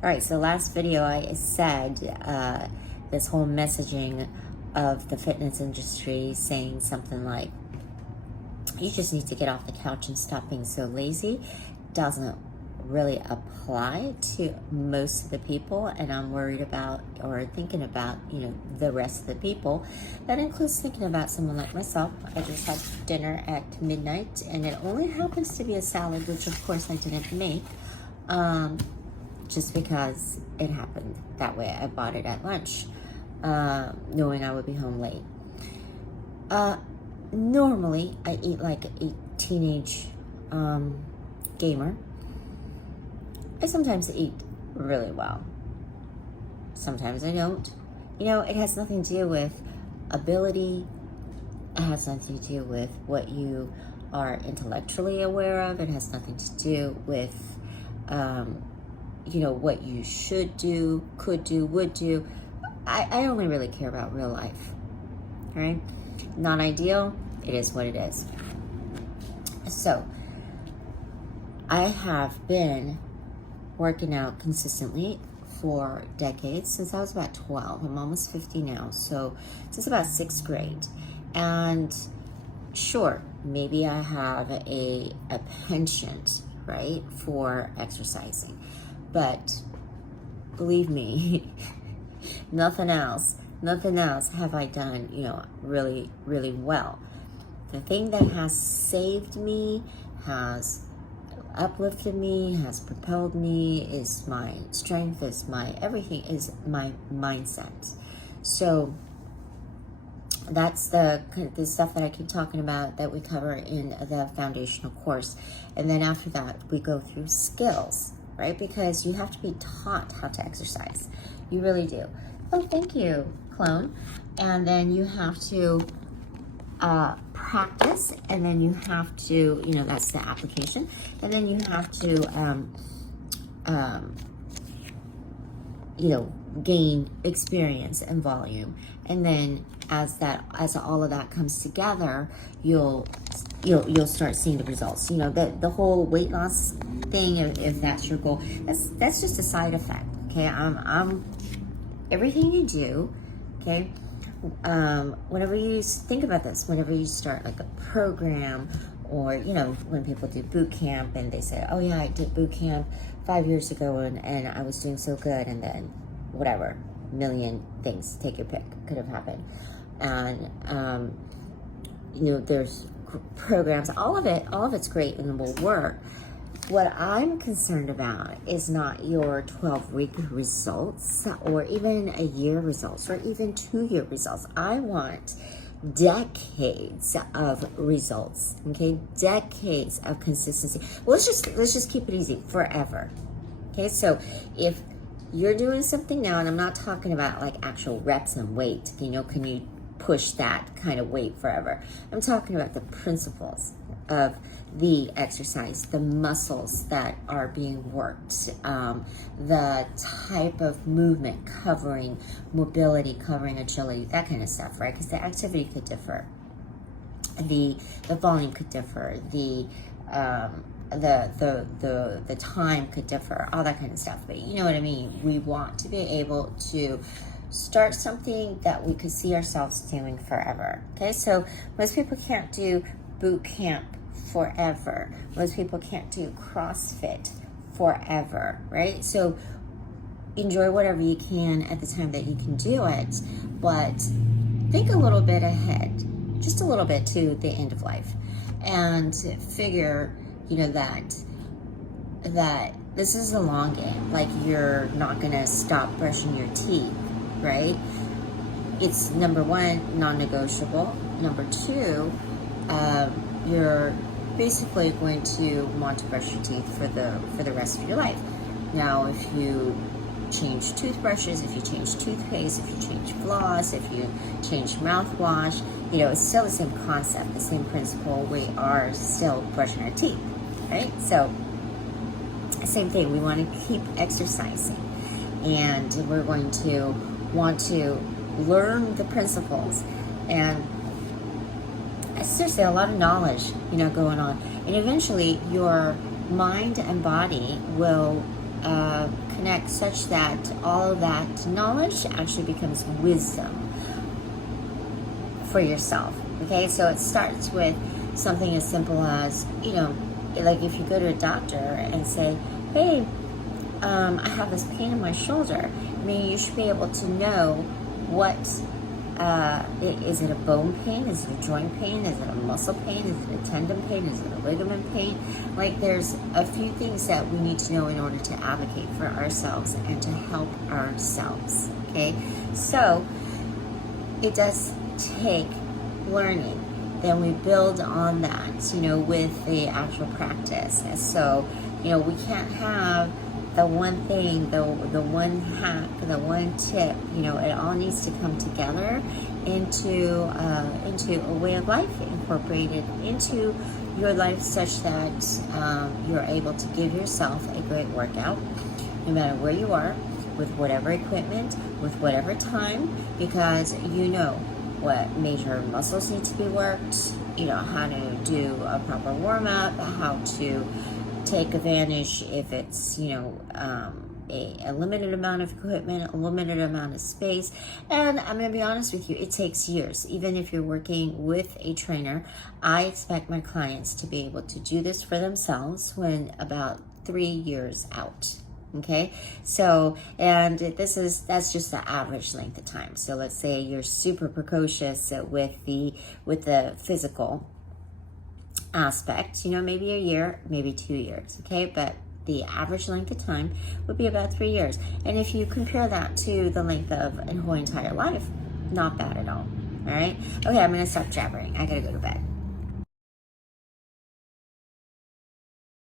All right, so last video I said this whole messaging of the fitness industry saying something like, you just need to get off the couch and stop being so lazy, doesn't really apply to most of the people. And I'm worried about, or thinking about, the rest of the people. That includes thinking about someone like myself. I just had dinner at midnight and it only happens to be a salad, which of course I didn't make. Just because it happened that way. I bought it at lunch, knowing I would be home late. Normally, I eat like a teenage gamer. I sometimes eat really well. Sometimes I don't. It has nothing to do with ability. It has nothing to do with what you are intellectually aware of. It has nothing to do with what you should do, could do, would do. I only really care about real life, right? Not ideal, it is what it is. So, I have been working out consistently for decades, since I was about 12. I'm almost 50 now, so since about 6th grade. And sure, maybe I have a penchant, right, for exercising. But believe me, nothing else have I done, really, really well. The thing that has saved me, has uplifted me, has propelled me, is my strength, is my everything, is my mindset. So that's the stuff that I keep talking about that we cover in the foundational course. And then after that, we go through skills. Right? Because you have to be taught how to exercise. You really do. Oh, thank you, clone. And then you have to practice, and then you have to, that's the application. And then you have to, gain experience and volume. And then as all of that comes together, you'll start seeing the results. The whole weight loss thing, if that's your goal, that's just a side effect. Okay, I'm everything you do. Okay, whenever you think about this, whenever you start like a program, or when people do boot camp and they say, oh yeah, I did boot camp 5 years ago and I was doing so good, and then whatever, million things, take your pick, could have happened. And there's programs, all of it's great and will work. What I'm concerned about is not your 12-week results, or even a year results, or even 2-year results. I want decades of results. Okay, decades of consistency. Well, let's just keep it easy. Forever. Okay, so if you're doing something now, and I'm not talking about like actual reps and weight, can you push that kind of weight forever? I'm talking about the principles of the exercise, the muscles that are being worked, the type of movement covering mobility, covering agility, that kind of stuff, right? Because the activity could differ, the volume could differ, the time could differ, all that kind of stuff. But you know what I mean? We want to be able to start something that we could see ourselves doing forever. Okay, so most people can't do boot camp forever. Most people can't do CrossFit forever, right? So enjoy whatever you can at the time that you can do it, but think a little bit ahead, just a little bit, to the end of life, and figure, that this is a long game. Like, you're not gonna stop brushing your teeth, right? It's, number one, non-negotiable. Number two, you're basically going to want to brush your teeth for the rest of your life. Now, if you change toothbrushes, if you change toothpaste, if you change floss, if you change mouthwash, it's still the same concept, the same principle. We are still brushing our teeth, right? So, same thing. We want to keep exercising, and we're going to want to learn the principles, and seriously, a lot of knowledge, going on. And eventually your mind and body will connect such that all of that knowledge actually becomes wisdom for yourself. Okay, so it starts with something as simple as, you know, like if you go to a doctor and say, hey, I have this pain in my shoulder. I mean, you should be able to know what, is it a bone pain? Is it a joint pain? Is it a muscle pain? Is it a tendon pain? Is it a ligament pain? Like, there's a few things that we need to know in order to advocate for ourselves and to help ourselves, okay? So, it does take learning. Then we build on that, you know, with the actual practice. And so, you know, we can't have the one thing, the one hack, the one tip. You know, it all needs to come together into a way of life, incorporated into your life, such that you're able to give yourself a great workout, no matter where you are, with whatever equipment, with whatever time, because you know what major muscles need to be worked, you know, how to do a proper warm-up, how to take advantage if it's, you know, a limited amount of equipment, a limited amount of space. And I'm going to be honest with you, it takes years. Even if you're working with a trainer, I expect my clients to be able to do this for themselves when about 3 years out. Okay, so, and that's just the average length of time. So let's say you're super precocious with the physical aspect, you know, maybe a year, maybe 2 years, okay, but the average length of time would be about 3 years. And if you compare that to the length of a whole entire life, not bad at all. All right, okay, I'm gonna stop jabbering. I gotta go to bed.